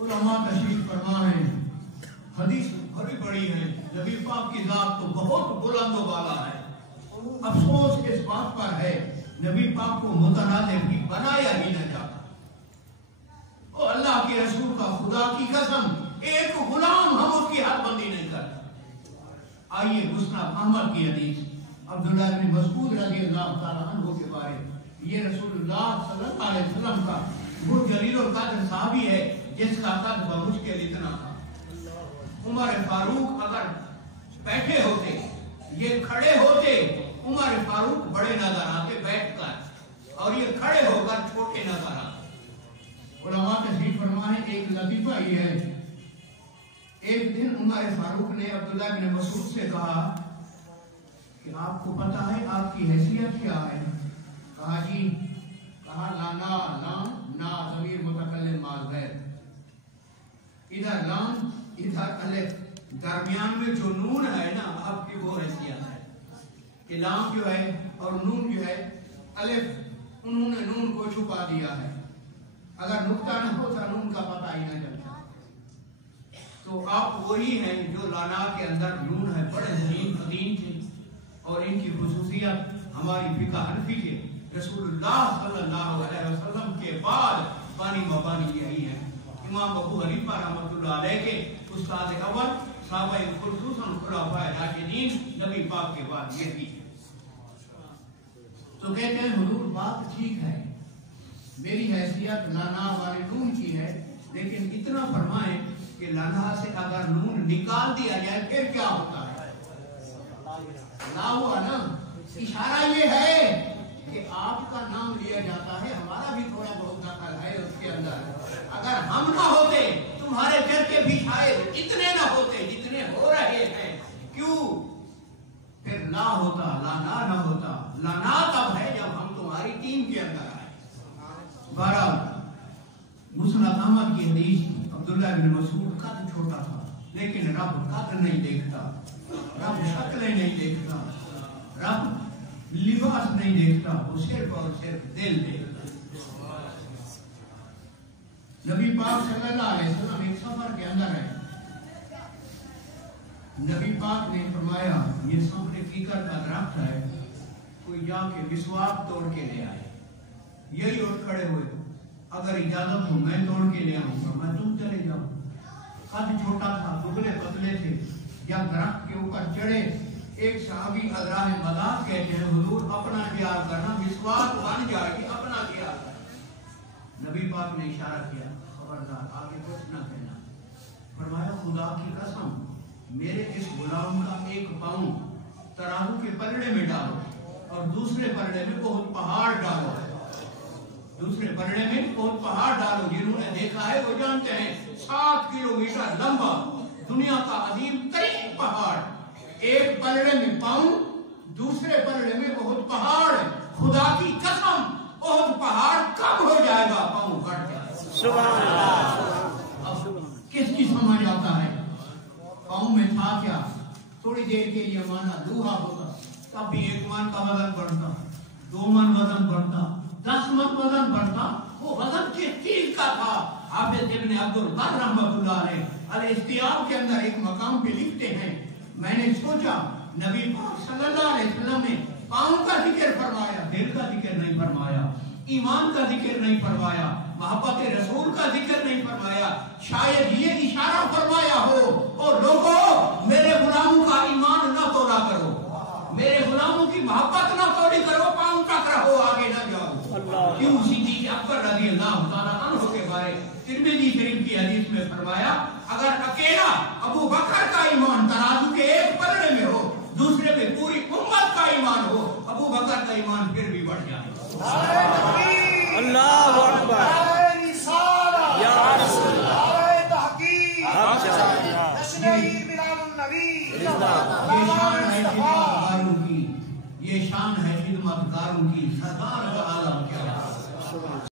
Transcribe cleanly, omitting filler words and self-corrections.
उलमा तशरीफ फरमा है, हदीस बड़ी बड़ी है, नबी पाक की जात तो बहुत बुलंद वाला है। अफसोस इस बात पर है नबी पाक को मुतनाज़े भी बनाया ही न जाता। और अल्लाह के रसूल का खुदा की कसम एक गुलाम हम उसकी हदबंदी नहीं करते। आइए मुस्नद अहमद की हदीस अब्दुल्लाह बिन मसऊद रज़ियल्लाहु ताला अन्हु के बारे में, ये रसूलुल्लाह सल्लल्लाहु अलैहि वसल्लम का वो जलील कद्र सहाबी है जिसका कद बमुश्किल इतना था। उमर फारूक अगर बैठे होते, ये खड़े होते, उमर फारूक बड़े नजर आते बैठकर, और ये खड़े होकर छोटे नजर आते। उलमा तशरीफ फरमा है, एक लतीफा ये है, एक दिन उमर फारूक ने अब्दुल्लाह बिन मसऊद से कहा कि आपको पता है आपकी हैसियत क्या है? कहा जी। कहा लाना लाम ना ज़मीर मुतकल्लिम माल गैर, इधर लाम इधर अलिफ, दरमियान में जो नून है ना आपकी वो हैसियत है कि लाम जो है और नून जो है अलिफ, उन्होंने नून को छुपा दिया है। अगर नुक्ता न होता नून का पता ही न चलता। तो आप वही हैं जो लाना के अंदर नून है, बड़े हदीन थे और इनकी खुसूसियत हमारी फिक़ह हनफी के रसूलुल्लाह सल्लल्लाहु अलैहि वसल्लम के बाद बानी मबानी यही है। इमाम अबू हनीफा रहमतुल्लाह अलैह के उस्ताद अव्वल साहबे खुसूसन खुलाफाए राशिदीन नबी पाक के बाद यही। तो कहते हैं हुजूर बात ठीक है, मेरी हैसियत लाना वाले नून की है, लेकिन इतना फरमाएं कि लाना से अगर नून निकाल दिया जाए फिर क्या होता है? ना हुआ ना। इशारा ये है कि आपका नाम लिया जाता है, हमारा भी थोड़ा बहुत दखल है उसके अंदर। अगर हम ना होते तुम्हारे चर्चे भी शायद इतने ना होते जितने हो रहे हैं। क्यों? फिर ला होता, लाना ना होता। लाना तब है जब हम तुम्हारी टीम के अंदर आए। बहरहाल मुस्नद अहमद की हदीस अब्दुल्लाह बिन मसऊद कद छोटा था, लेकिन रब कद नहीं देखता, रब शक्लें नहीं देखता, रब लिबास नहीं देखता, वो सिर्फ और सिर्फ दिल देखता। नबी पाक सल्लल्लाहु अलैहि वसल्लम एक सफर के अंदर है। नबी पाक ने फरमाया ये सामने फीकर का दरख्त है, कोई जाके मिसवाक तोड़ के ले आए। यही और खड़े हुए, अगर इजाजत हो मैं तोड़ के ले आऊंगा, मैं तुम चले जाओ। कद छोटा था, दुबले पतले थे। जब दरख्त के ऊपर चढ़े, एक सहाबी अज़राह मदाद कहते हैं हुजूर अपना ख्याल करना, मिसवाक बन जाएगी, अपना ख्याल करना। नबी पाक ने इशारा किया खबरदार आगे कुछ ना कहना। फरमाया खुदा की कसम मेरे इस गुलाम का एक पाँव तराजू के पलड़े में डालो और दूसरे पलड़े में बहुत पहाड़ डालो, दूसरे पलड़े में बहुत पहाड़ डालो। जिन्होंने देखा है वो जानते हैं 7 किलोमीटर लंबा दुनिया का अजीम तरीन पहाड़, एक पलड़े में पाँव, दूसरे पलड़े में बहुत पहाड़। खुदा की कसम बहुत पहाड़ कब हो जाएगा, पाँव कट जाएगा। सुभान अल्लाह। अब किसकी समझ आता है? पाँव में था क्या? थोड़ी देर के लिए माना लूहा होता, तब भी 1 मन का वजन बढ़ता, 2 मन वजन बढ़ता, 10 मन वजन बढ़ता। वो वजन किस चीज का था? हाफिज इब्न अब्दुल बर रहमतुल्लाह अलैह अल-इस्तियाब के अंदर एक मकाम पे लिखते हैं, मैंने सोचा नबी सल्लल्लाहु अलैहि वसल्लम ने पाँव का जिक्र फरमाया, दिल का जिक्र नहीं फरमाया, ईमान का जिक्र नहीं फरमाया, मोहब्बत रसूल का जिक्र नहीं फरमाया। शायद ये इशारा फरमाया हो और लोगों मेरे गुलामों का ईमान ना तोड़ा करो, मेरे गुलामों की मोहब्बत ना तोड़ी करो, पाँव तक रहो, आगे ना जाओ। क्यों? सिद्दीक़ अकबर रज़ियल्लाहु ताला अन्हु के बारे तिरमिज़ी शरीफ की हदीस में फरमाया अगर अकेला अबू बकर का ईमान तराजू के एक पलड़े में हो, दूसरे में पूरी उम्मत का ईमान हो, अबू बकर का ईमान फिर भी बढ़ जाए। अल्लाहु अकबर। या रसूलल्लाह। ये शान है खिदमतगारों की, सरदार